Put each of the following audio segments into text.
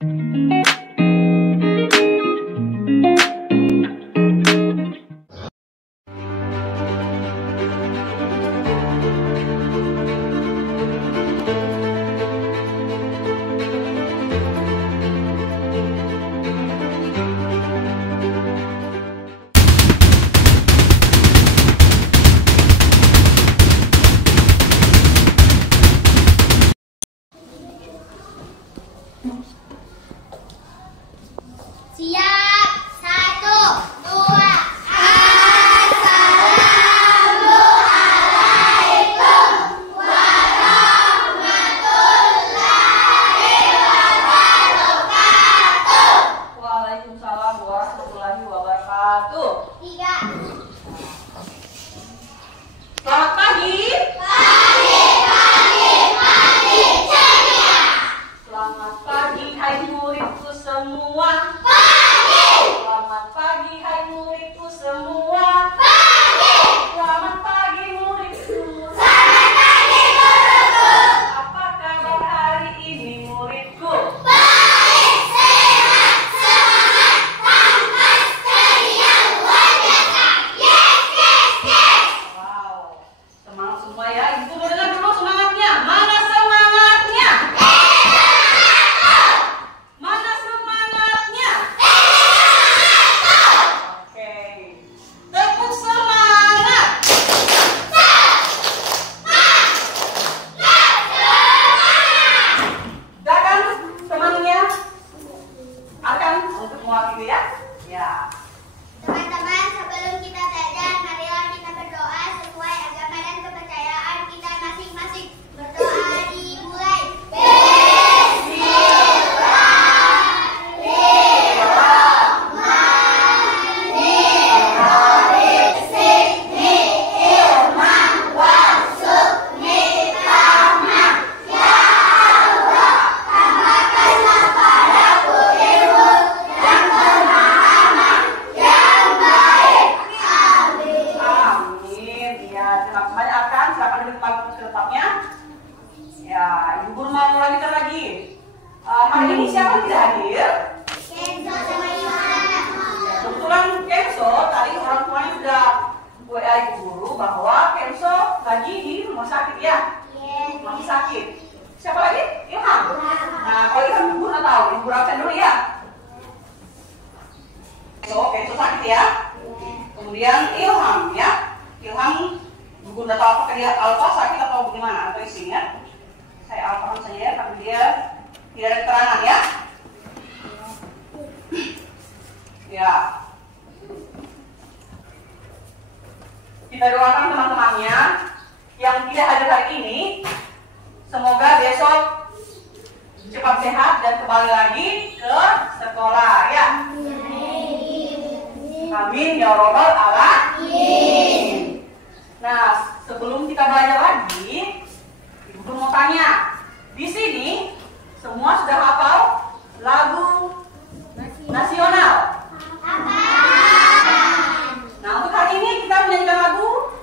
Siap, 1, 2. Waalaikumsalam warahmatullahi wabarakatuh. 3. Selamat pagi. Selamat pagi hai muridku semua. Selamat pagi hai muridku semua. Selamat pagi muridku. Apa kabar hari ini muridku? Wow, semangat semua ya. Ibu dengar dulu semangatnya. Mana semangatnya? Mana semangatnya? Oke. Tepuk semangat. Udah kan temannya? Akan untuk mewakili ya? Ya. Teman-teman, sebelum kita belajar, marilah kita berdoa sesuai agama dan kepercayaan kita masing-masing. Berdoa dimulai. Amin. Ya, terima kasih banyak Akan. Silakan duduk ke tempatnya. Ya, Ibu Guru mau lanjutkan lagi. Hari ini siapa yang tidak hadir? Kenzo sama Yohana. Kebetulan Kenzo tadi orang tuanya sudah WA Ibu Guru bahwa Kenzo lagi di rumah sakit ya. Masih sakit. Siapa lagi? Ilham. Nah, kalau Ilham Ibu nggak tahu, Ibu absen dulu ya. Kenzo sakit ya. Kemudian Ilham ya. Ilham Ibu nggak tahu apakah dia alfa sakit atau bagaimana atau isinya. Saya alfa saja ya, tapi dia tidak ada keterangan ya. Ya. Kita doakan teman-temannya yang tidak hadir hari ini, semoga besok cepat sehat dan kembali lagi ke sekolah ya. Amin ya robbal alamin. Nah, sebelum kita belajar lagi, Ibu Guru mau tanya, di sini semua sudah hafal lagu nasional? Nah, untuk hari ini kita menyanyikan lagu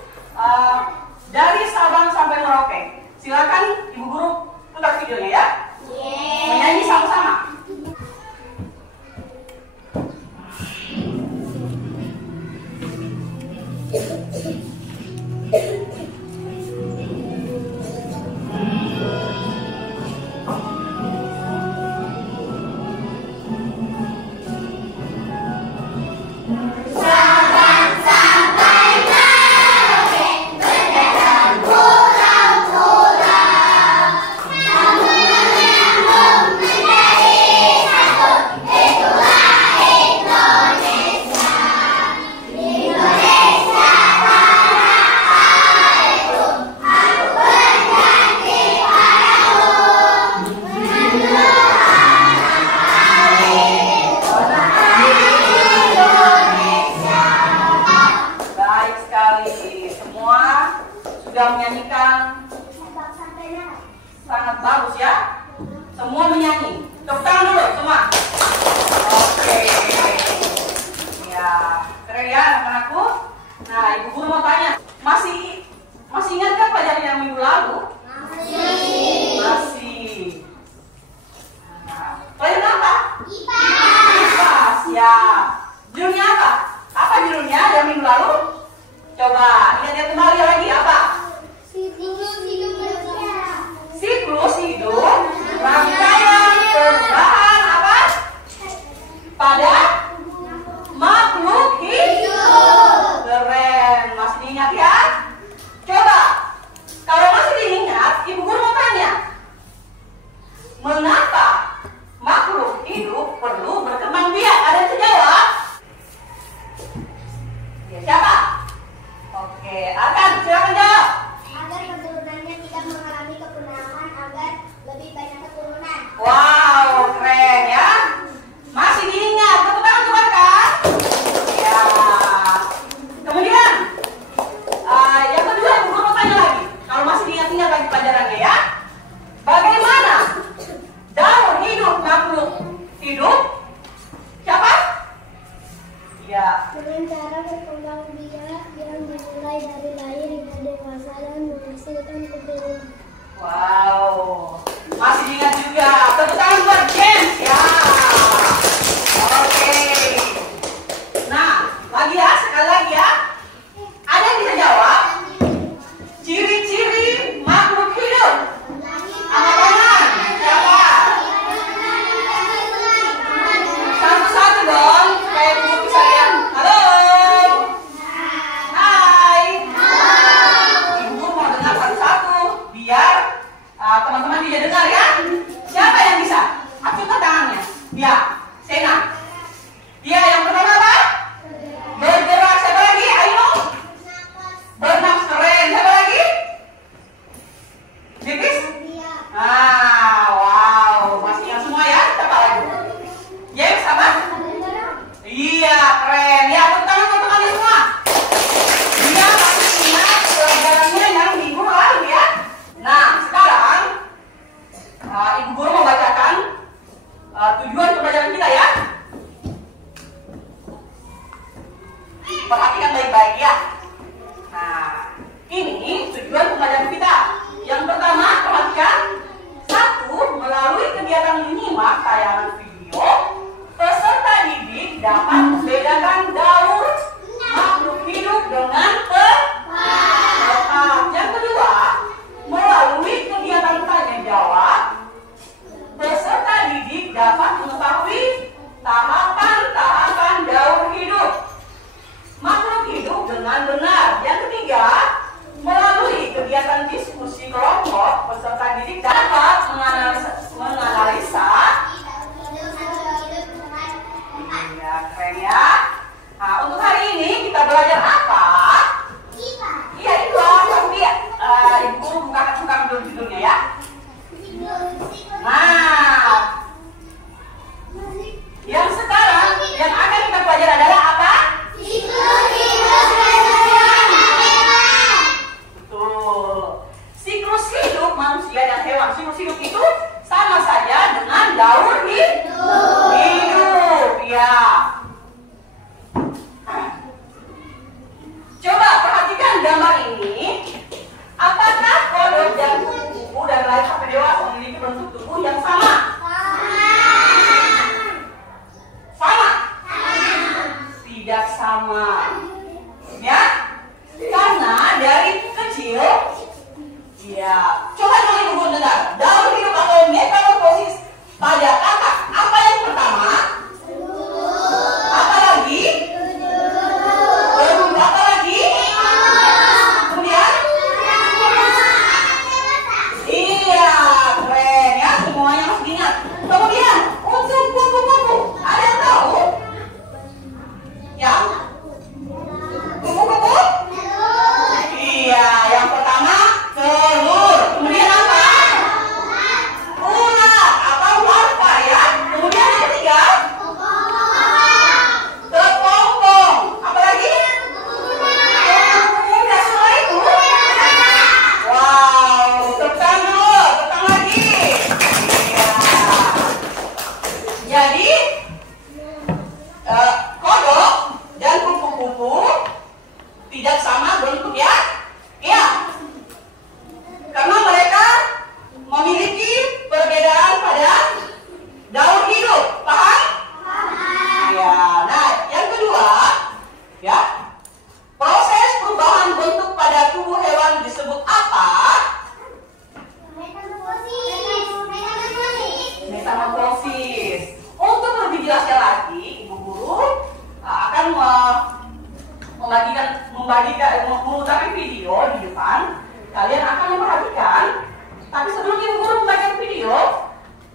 dari Sabang sampai Merauke. Silakan Ibu Guru putar videonya ya. Menyanyi sama-sama. perlu berkembang biak. Ada yang jawab? Ya, siapa? Oke, Arkan, silakan jawab. Agar keturunannya tidak mengalami kepunahan, agar lebih banyak keturunan. Wow, keren ya. Masih diingat, tepuk tangan untuk Arkan. Ya. Kemudian, yang kedua, Ibu Guru mau tanya lagi. Kalau masih diingat-ingat lagi pelajarannya ya. Bagaimana daur hidup makhluk hidup? Siapa? Ya. Dengan cara berkembang biak yang dimulai dari lahir hingga dewasa dan menghasilkan keturunan. Wow, masih diingat juga. Tepuk tangan buat James ya. Oke. Nah, lagi ya, sekali lagi ya. Ada yang bisa jawab? Ciri-ciri makhluk hidup. Angkat tangan. Siapa? Satu-satu dong. Supaya Ibu bisa lihat. Halo. Hai. Ibu mau dengar satu-satu biar teman-teman bisa dengar ya. Siapa yang bisa? Acungkan tangannya. Ya, Sena. Dia yang pertama apa? Bergerak. Siapa lagi? Ayo. Bernapas keren. Siapa lagi? Bibis? Wow. Masih ingat semua ya? Siapa lagi? James apa? Iya, keren. Ya, tepuk tangan untuk teman-teman semua. Dia pasti ingat pelajarannya yang minggu lalu ya. Nah, sekarang Ibu Guru mau bacakan tujuan pembelajaran kita ya. Perhatikan baik-baik ya. Nah, ini tujuan pembelajaran kita. Yang pertama, perhatikan. Satu, melalui kegiatan menyimak tayangan video, peserta didik dapat membedakan daur makhluk hidup dengan tepat. Yang kedua, melalui kegiatan tanya jawab, peserta didik dapat mengetahui tahapan-tahapan daur hidup makhluk hidup dengan benar. Yang ketiga, melalui kegiatan diskusi kelompok, peserta didik dapat menganalisa. Ya, keren ya. Nah, untuk hari ini kita belajar apa? Iya, itu langsung dia. Ibu Guru buka dulu judulnya ya. Nah, yang sekarang yang akan kita pelajari adalah apa? Betul. Siklus hidup manusia dan hewan. Siklus hidup itu sama saja dengan daur hidup. Ya. Coba perhatikan gambar ini. Apakah kodok dan kuku dari lahir sampai dewasa memiliki bentuk tubuh yang sama? Sama? Tidak sama. Ya? Karena dari kecil, ya. Coba dulu Ibu Guru dengar. Daur hidup atau metamorfosis pada kakak. Apa yang pertama? Apa lagi? Belum. Apa lagi? Kemudian? Iya, keren ya. Semuanya harus diingat. Kemudian, untuk kupu-kupu. Ada yang tahu? Ya. Kupu-kupu? Iya, yang pertama telur. Kemudian apa? Ular atau larva ya. Kemudian yang ketiga? Kepompong. Apa lagi? Udah semua itu? Wow, tekan dulu, tekan lagi. Iya. Jadi kodok dan kupu-kupu tidak sama bentuk ya. Iya. Karena mereka memiliki perbedaan pada daur hidup. Paham? Ya. Nah, yang kedua, ya. Proses perubahan bentuk pada tubuh hewan disebut apa? Metamorfosis. Untuk lebih jelasnya lagi, Ibu Guru akan memutarkan video di depan. Kalian akan memperhatikan. Tapi sebelum Ibu Guru membaca video,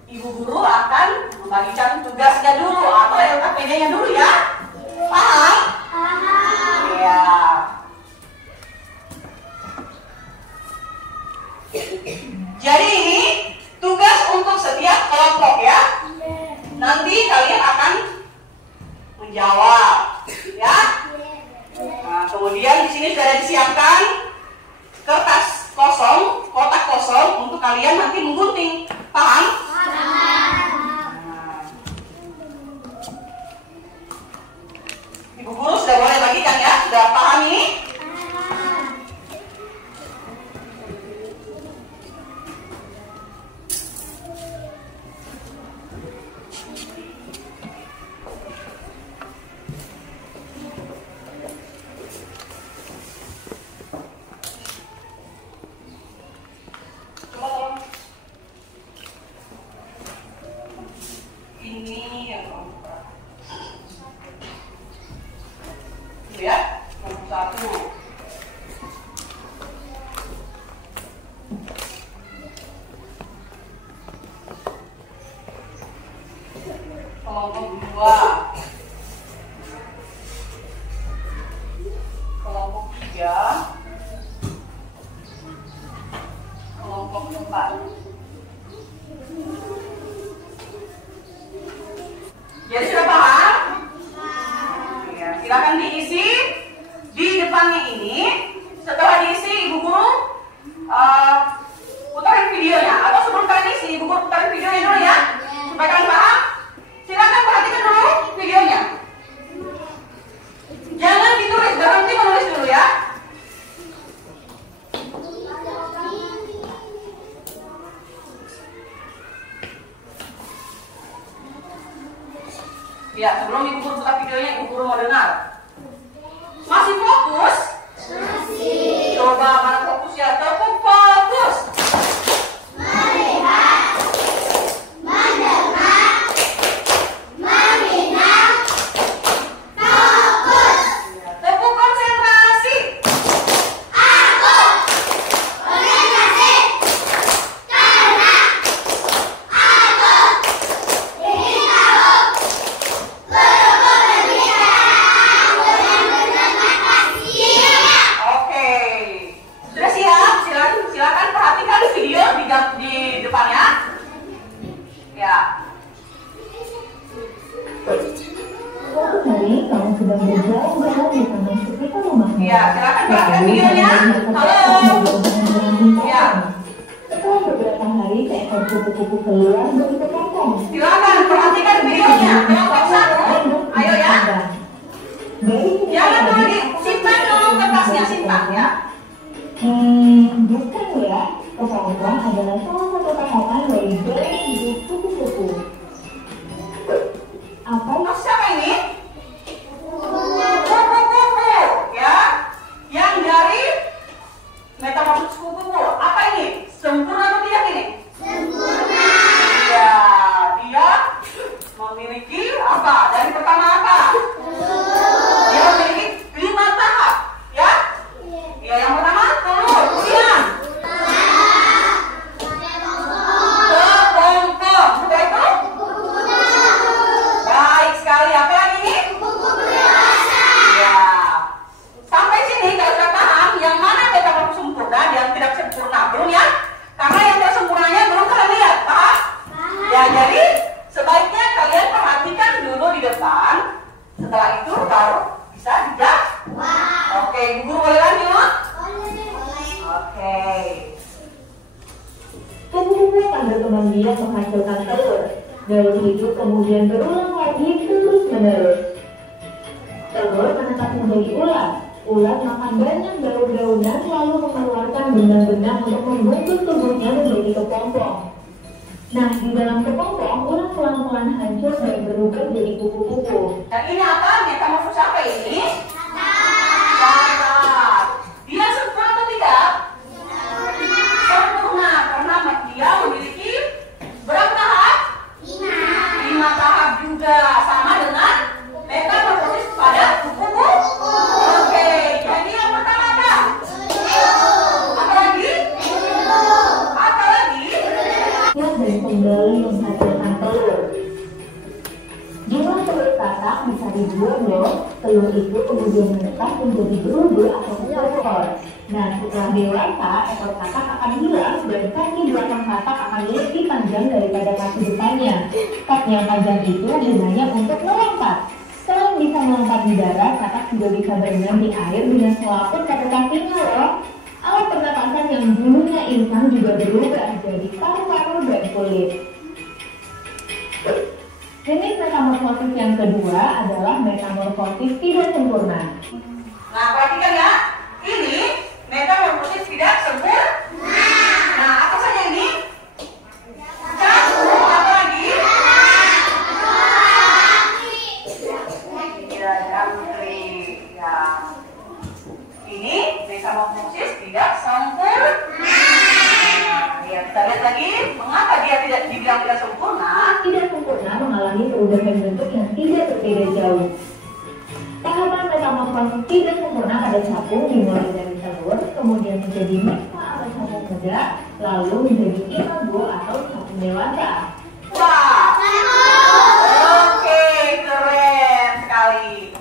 Ibu Guru akan Lagi cari tugasnya dulu atau yang PD-nya dulu ya. Paham? Paham. Ya. Jadi ini tugas untuk setiap kelompok ya. Nanti kalian akan menjawab, ya. Nah, kemudian di sini sudah disiapkan kertas kosong, kotak kosong untuk kalian nanti menggunting. Paham? Nah. Ibu guru sudah boleh bagikan ya? Sudah paham ini? Ini yang keempat. Itu ya, nomor 1. Kelompok 2. Kelompok 3. Kelompok 4. Jadi sudah paham? Ya, silakan diisi di depannya ini. Setelah diisi, ibu guru putarin videonya. Atau sebelum kalian isi, ibu guru putarin videonya dulu ya, supaya kalian paham. Silakan perhatikan dulu videonya. Jangan ditulis, berhenti menulis dulu ya. Ya, sebelum ibu guru buka videonya, ibu guru mau dengar. Masih fokus? Masih. Coba mana fokus ya? Tepuk fokus. Melihat, mendengar, meminang, fokus. Tepuk konsentrasi. Aku konsentrasi karena aku ingin tahu. Oke. Sudah siap? Silakan perhatikan video di depannya. Ya. Suatu hari kamu sedang berjalan-jalan di taman sekitar rumahmu. Ya, silakan perhatikan videonya. Halo. Ya. Setelah beberapa hari, seekor kupu-kupu keluar dari kepompong. Silakan perhatikan videonya. Kelompok 1. Ayo ya. Jangan dulu simpan dulu kertasnya, simpan ya. Bukan ya. Kepompong adalah salah satu tahapan dari geng kupu-kupu. Apa Oh, siapa ini? Kupu-kupu ya. Yang dari metamorfosis kupu-kupu. Apa ini? Sempurna atau tidak ini? Sempurna. Ya, dia memiliki apa? Dari pertama apa? Dia memiliki 5 tahap, ya? Ya, yang pertama telur, kemudian kepompong, sudah itu? Baik sekali. Apa lagi ini? Ya. Sampai sini kalau sudah paham yang mana metamorfosis sempurna dan tidak sempurna, belum ya? Karena yang tidak sempurnanya belum kalian lihat, paham? Ya, jadi sebaiknya kalian perhatikan dulu di depan. Setelah itu baru bisa dijawab. Oke, ibu guru boleh lanjut? Oke. kupu-kupu akan berkembang biak menghasilkan telur. Daur hidup kemudian berulang lagi terus-menerus. Telur menetas menjadi ulat. Ulat makan banyak daun-daunan lalu mengeluarkan benang-benang untuk membentuk tubuhnya menjadi kepompong. Nah, di dalam kepompong, ulat pelan-pelan hancur dan berubah jadi kupu-kupu. Dan ini apa? Metamorfosis apa ini? Catat. Dia sempurna atau tidak? Sempurna, karena dia memiliki berapa tahap? 5 tahap juga, sama dengan metamorfosis pada kupu-kupu. Oke, jadi yang pertama apa? Apa lagi? Apa lagi? Dan kembali menghasilkan telur. bisa dibuat loh. Telur itu kemudian menetas menjadi berubur atau ekor. Nah, setelah dewasa, ekor katak akan hilang dan kaki belakang katak akan lebih panjang daripada kaki depannya. Kaki yang panjang itu gunanya untuk melompat. Selain bisa melompat di darat, katak juga bisa berenang di air dengan selaput pada kakinya loh. Alat pernapasan yang dulunya insang juga berubah jadi paru-paru dan kulit. Jenis metamorfosis yang kedua adalah metamorfosis tidak sempurna. Nah, perhatikan ya. Ini metamorfosis tidak sempurna. Nah, apa saja ini? Satu, apa lagi? Ya, jangkrik. Ya. Ini metamorfosis tidak sempurna. Ya, kita lihat lagi. Mengapa dia dibilang tidak sempurna? Tidak sempurna mengalami perubahan bentuk yang tidak berbeda jauh. Tahapan metamorfosis tidak sempurna pada capung dimulai dari telur, kemudian menjadi mikma atau capung muda, lalu menjadi imago atau capung dewasa. Wah, oke, keren sekali.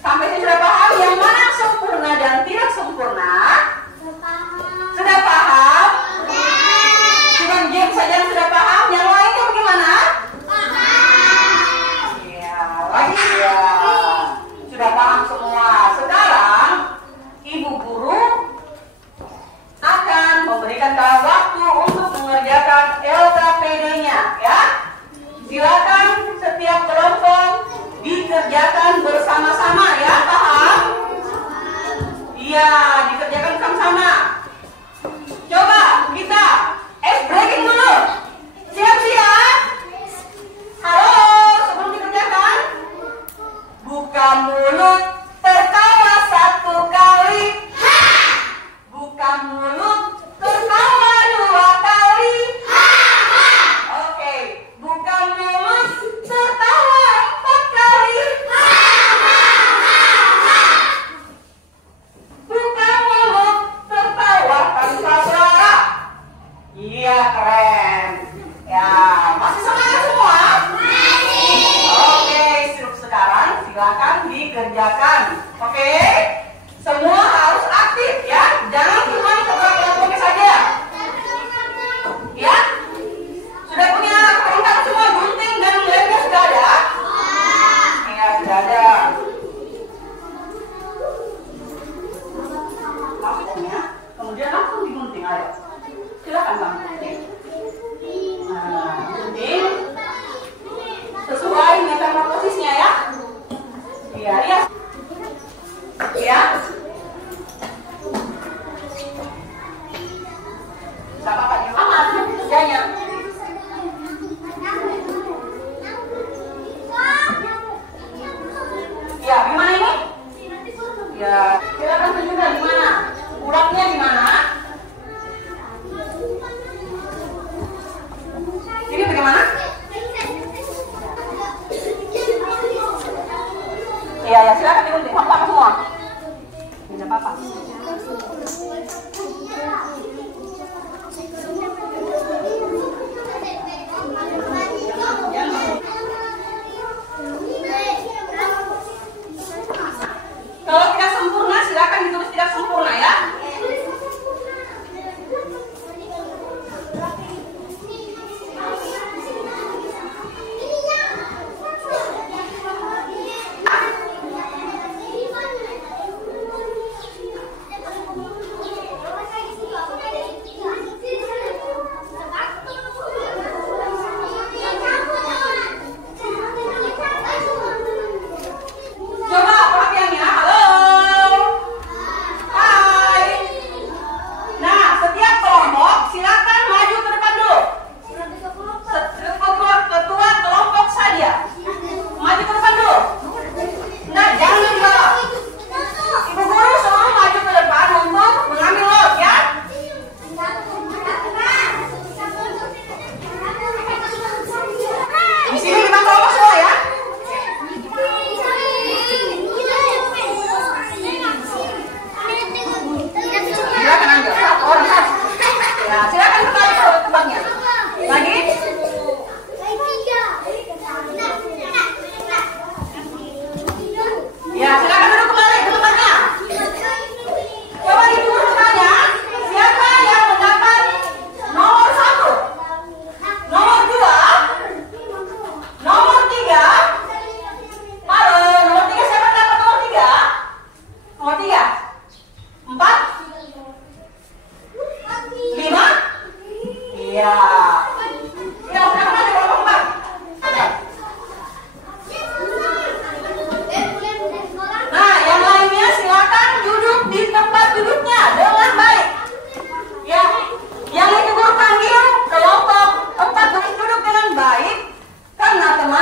Sampai sini sudah paham yang mana sempurna dan tidak sempurna? Sudah paham? Cuma game saja yang sudah paham, yang lainnya bagaimana? Iya, lagi ya. Sudah paham semua. Sekarang Ibu Guru akan memberikan kalian waktu untuk mengerjakan LKPD-nya, ya. Silakan setiap kelompok dikerjakan bersama-sama, ya. Paham? Iya, dikerjakan bersama-sama. Coba kita breaking dulu. Siap-siap. Halo, sebelum dikerjakan, buka mulut, tertawa satu kali. Buka mulut, tertawa dua kali. Oke, buka mulut, tertawa 4 kali. Buka mulut, tertawa tanpa suara. Iya, keren. Ya, masih semangat semua? Oke, sekarang silakan dikerjakan. Oke? Semua harus aktif ya. Jangan cuma kelompok-kelompoknya saja. Ya? Sudah punya perintah semua, gunting dan lemnya sudah ada? Ya, sudah ada. Maksudnya, kemudian langsung digunting, ayo. Silakan Bang. Nah, gunting sesuai metamorfosisnya ya. Iya, lihat. Ya.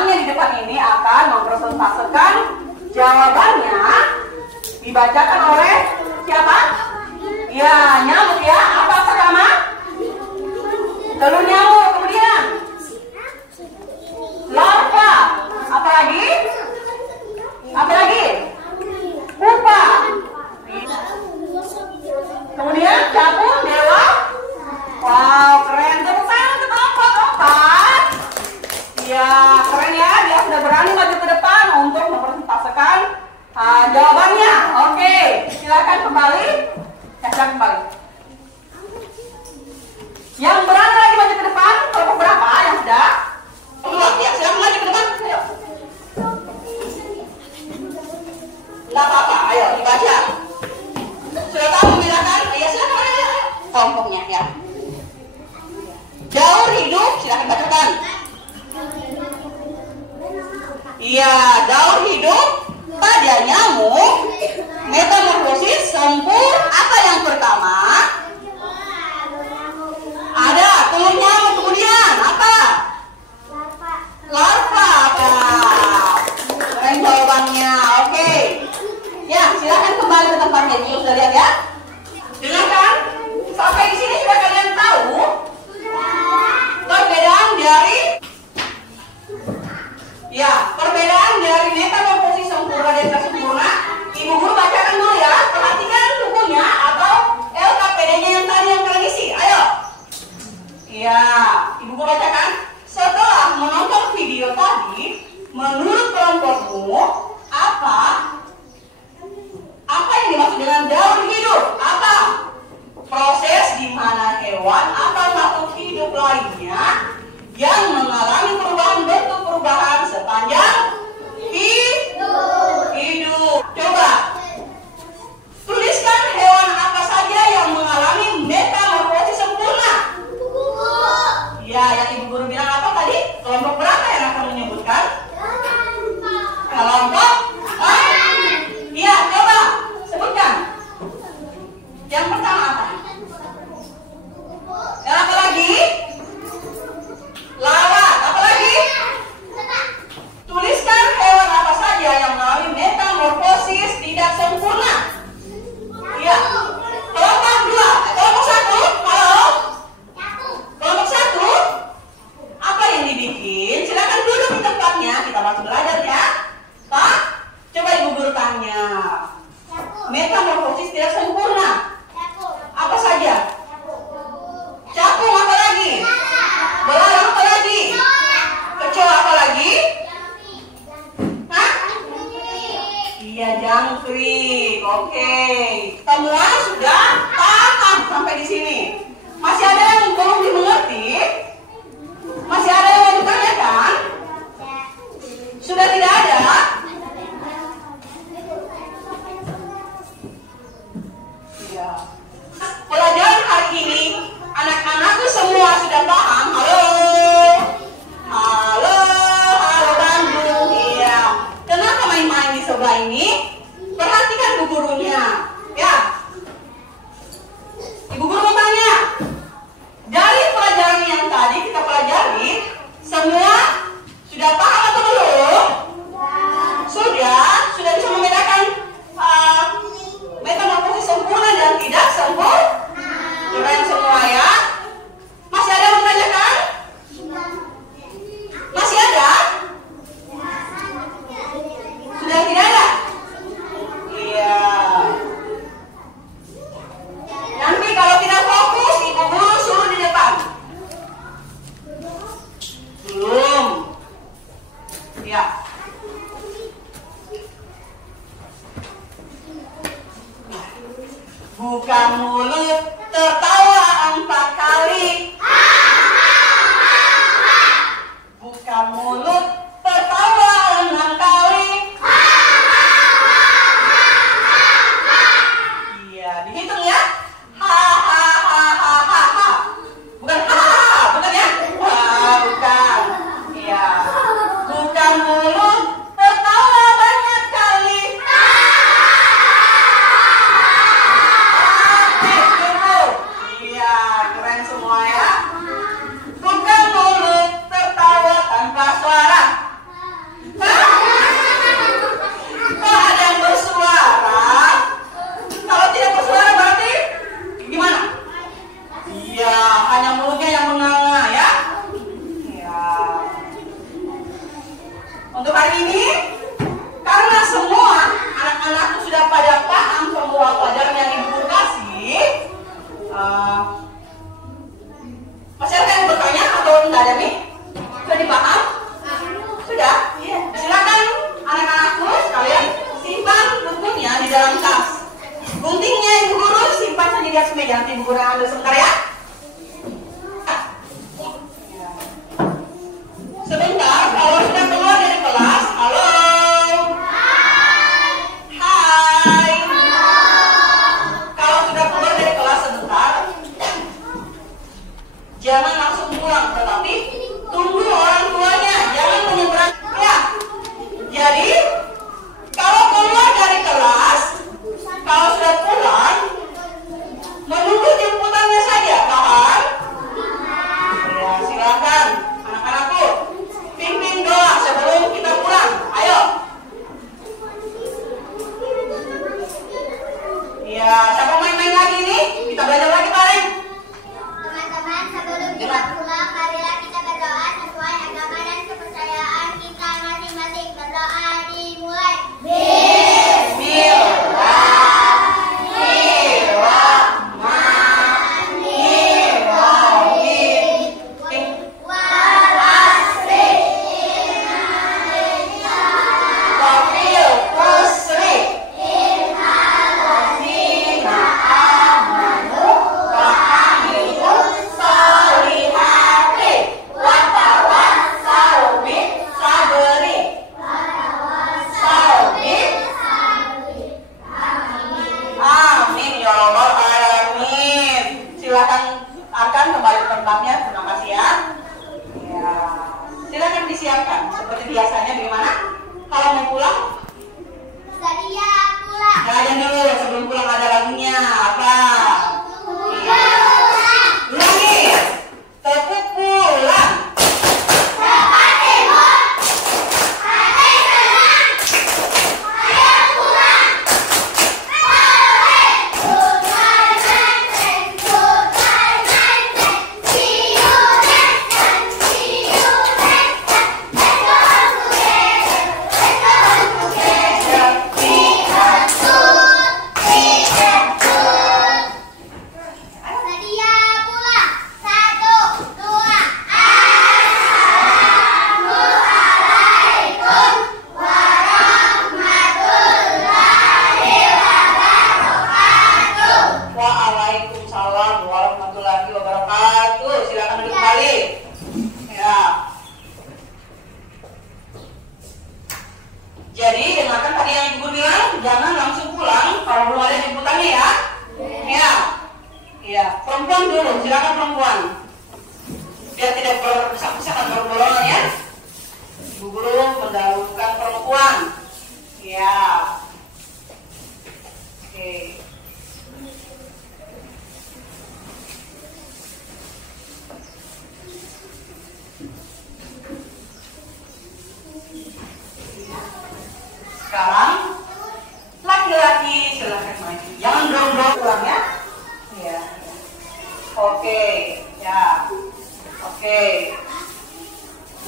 Teman-temannya di depan ini akan mempresentasekan jawabannya dibacakan oleh siapa? Ya, nyamuk ya. Apa pertama? Telur nyamuk. Kemudian larva. Apa lagi? Apa lagi? Pupa. Kemudian capung dewa. Wow, keren. Tepuk tangan untuk opat. Ya, keren ya. Dia sudah berani maju ke depan untuk mempresentasikan jawabannya. Oke, silakan kembali. Silakan kembali. Yang berani lagi maju ke depan, kelompok berapa yang sudah? Ya, silakan maju ke depan. Ayo. Nggak apa-apa, ayo dibaca. Sudah tahu membedakan? Ayo silakan, ayo. Kelompoknya ya. Daur hidup, silakan bacakan. Iya, daur hidup pada nyamuk, metamorfosis sempur. Apa yang pertama? Ada telur nyamuk, kemudian apa? Larva. Keren jawabannya. Oke. Ya, silakan kembali ke tempatnya. Sudah lihat ya? Dengarkan. Sampai di sini sudah kalian tahu perbedaan dari metamorfosis sempurna dan tak sempurna. Ibu guru bacakan dulu ya. Perhatikan bukunya atau LKPD-nya yang tadi yang kalian isi. Ayo. Iya, ibu guru bacakan. Setelah menonton video tadi, menurut kelompokmu apa yang dimaksud dengan daur hidup? Apa? Proses di mana hewan atau makhluk hidup lainnya yang mengalami perubahan sepanjang hidup. Coba tuliskan hewan apa saja yang mengalami metamorfosis sempurna. Ya, yang ibu guru bilang apa tadi? Kelompok berapa yang akan menyebutkan? Kelompok? Iya, coba sebutkan. Yang pertama apa? Yang apa lagi? Lalat. Apa lagi? Tuliskan hewan apa saja yang mengalami metamorfosis tidak sempurna. Iya. Kelompok 2, kelompok 1. Halo. Kelompok 1. Apa yang dibikin? Silakan duduk di tempatnya. Kita masih belajar ya. Pak, coba ibu guru tanya. Metamorfosis tidak sempurna. Apa saja? Capung apa lagi? Belalang apa lagi? Kecoa apa lagi? Hah? Iya, jangkrik. Oke. Semua sudah paham sampai di sini. Masih ada yang belum dimengerti? Masih ada yang mau ditanyakan? Sudah tidak ada? Iya. Pelajaran hari ini anak-anakku semua sudah paham. Halo Bandung. Iya. Kenapa main-main di sebelah ini? Perhatikan bu gurunya. Ya. Ibu guru mau tanya. Dari pelajaran yang tadi kita pelajari, semua sudah paham atau belum? Sudah bisa membedakan metamorfosis sempurna dan tidak sempurna. Keren semua ya. Masih ada yang menanyakan? Masih ada? Sudah tidak ada? Iya. Nanti kalau tidak fokus, ibu guru suruh di depan. Belum. Ya. Buka mulut, tertawa 4 kali. Buka mulut, tertawa 6 kali. Iya, dihitung ya. Bukan bukan ya? Bukan. Iya. Buka mulut, tertawa banyak kali. Untuk hari ini, karena semua anak-anak sudah pada paham semua pelajaran yang ibu kasih, masih ada yang bertanya atau tidak ada nih? Sudah dipaham? Sudah? Iya. Silakan anak-anakku kalian simpan bukunya di dalam tas. Guntingnya ibu guru simpan saja di atas meja. Nanti ibu guru ambil sebentar ya. Sebentar, kalau sudah keluar dari kelas, halo. Hai. Kalau sudah keluar dari kelas sebentar, jangan langsung pulang, tetapi tunggu orang tuanya, jangan menyeberang. Ya. Jadi, kalau keluar dari kelas, kalau sudah pulang, menunggu jemputannya saja, paham? Ya, silakan anak-anakku, pimpin doa sebelum kita pulang. Ayo. Ya, siapa main-main lagi nih? Kita belajar lagi paling. Teman-teman, sebelum kita pulang, marilah kita berdoa sesuai agama dan kepercayaan kita masing-masing. Berdoa dimulai. Silakan akan kembali ke tempatnya. Terima kasih ya. Ya, silakan disiapkan seperti biasanya. Bagaimana? Kalau mau pulang? Sedia pulang. Kalian dulu sebelum pulang ada lagunya apa? Iya. Ulangi. Tepuk pulang. Sedia pulang. 1, 2, Assalamualaikum warahmatullahi wabarakatuh. Waalaikumsalam warahmatullahi wabarakatuh. Silakan duduk kembali. Ya. Jadi dengarkan tadi yang ibu bilang, jangan langsung pulang kalau belum ada jemputannya ya. Ya. Ya, perempuan dulu. Silakan perempuan. Biar tidak berdesak-desakan berbolongan ya. Ibu guru mendahulukan perempuan. Ya. Oke. Sekarang laki-laki silakan maju. Jangan dorong-dorong pulang ya. Ya. Oke, ya. Oke.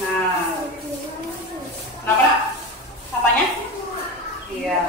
Nah. Kenapa? Apanya? Iya.